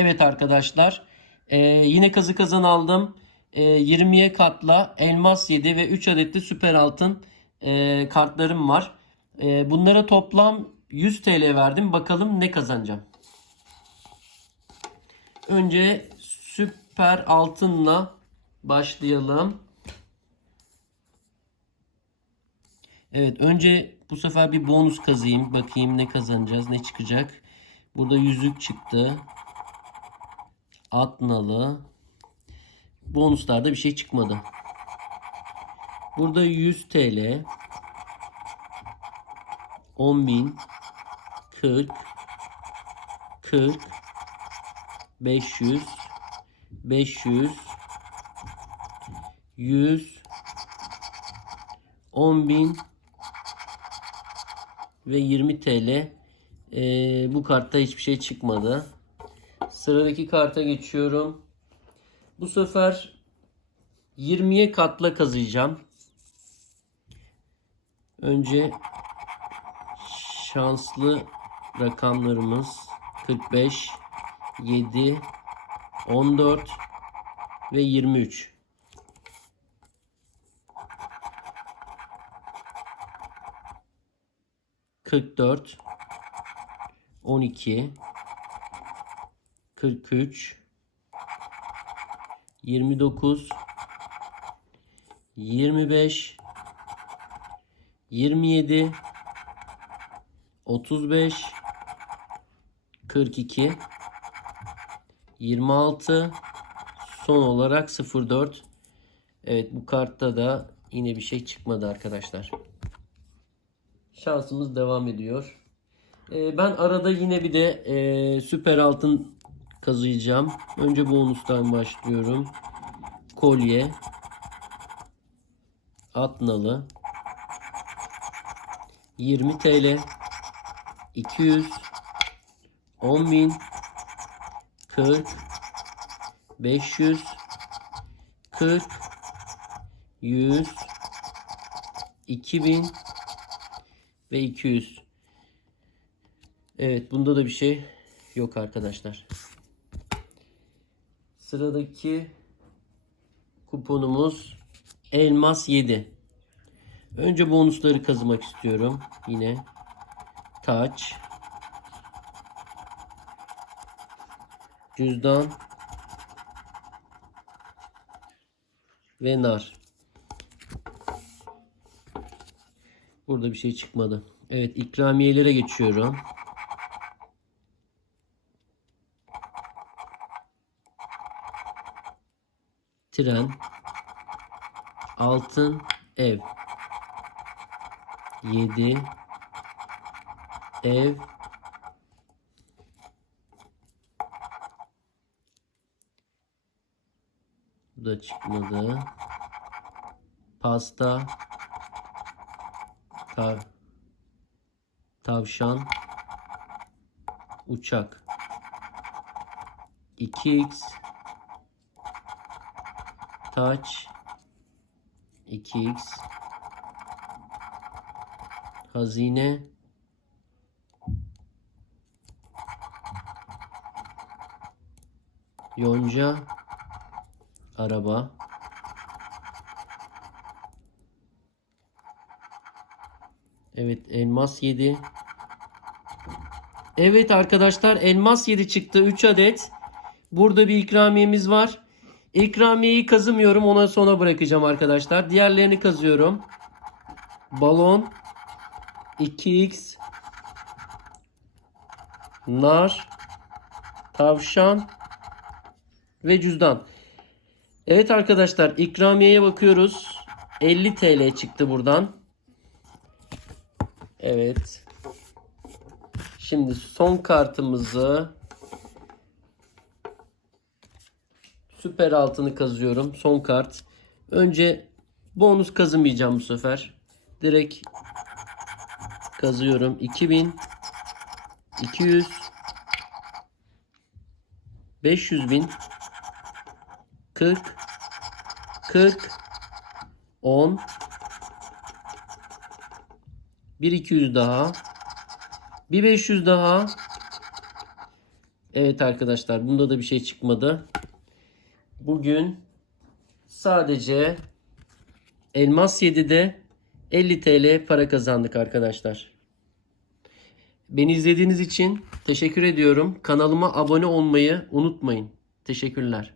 Evet arkadaşlar. e, yine kazı kazan aldım. E, 20'ye katla elmas 7 ve 3 adetli süper altın e, kartlarım var. E, bunlara toplam 100 TL verdim. Bakalım ne kazanacağım. Önce süper altınla başlayalım. Evet önce bu sefer bir bonus kazıyım. Bakayım ne kazanacağız ne çıkacak. Burada yüzük çıktı. At nalı. Bonuslarda bir şey çıkmadı. Burada 100 TL. 10.000 40 40 500 500 100 10.000 ve 20 TL. Ee, bu kartta hiçbir şey çıkmadı. Sıradaki karta geçiyorum. Bu sefer 20'ye katla kazıyacağım. Önce şanslı rakamlarımız 45, 7, 14 ve 23. Kırk dört, on iki, kırk üç, yirmi dokuz, yirmi beş, yirmi yedi, otuz beş, kırk iki, yirmi altı, son olarak 04. Evet bu kartta da yine bir şey çıkmadı arkadaşlar. Şansımız devam ediyor. Ee, ben arada yine bir de e, süper altın kazıyacağım. Önce bonustan başlıyorum. Kolye. At nalı. 20 TL. 200. 10.000. 40. 500. 40. 100. 2000 ve 200. Evet bunda da bir şey yok arkadaşlar. Sıradaki kuponumuz elmas 7. Önce bonusları kazımak istiyorum. Yine taç cüzdan ve nar. Burada bir şey çıkmadı. Evet ikramiyelere geçiyorum. Tren. Altın ev. 7 ev Bu da çıkmadı. Pasta Tav tavşan uçak 2x taç 2x hazine yonca araba Evet elmas 7. Evet arkadaşlar elmas 7 çıktı 3 adet. Burada bir ikramiyemiz var. İkramiyeyi kazımıyorum ona sona bırakacağım arkadaşlar. Diğerlerini kazıyorum. Balon 2x nar tavşan ve cüzdan. Evet arkadaşlar ikramiyeye bakıyoruz. 50 TL çıktı buradan. Evet. Şimdi son kartımızı süper altını kazıyorum. Son kart. Önce bonus kazımayacağım bu sefer. Direkt kazıyorum. 2000 200 500 bin 40 40 10 bir 200 daha. Bir 500 daha. Evet arkadaşlar bunda da bir şey çıkmadı. Bugün sadece Elmas 7'de 50 TL para kazandık arkadaşlar. Beni izlediğiniz için teşekkür ediyorum. Kanalıma abone olmayı unutmayın. Teşekkürler.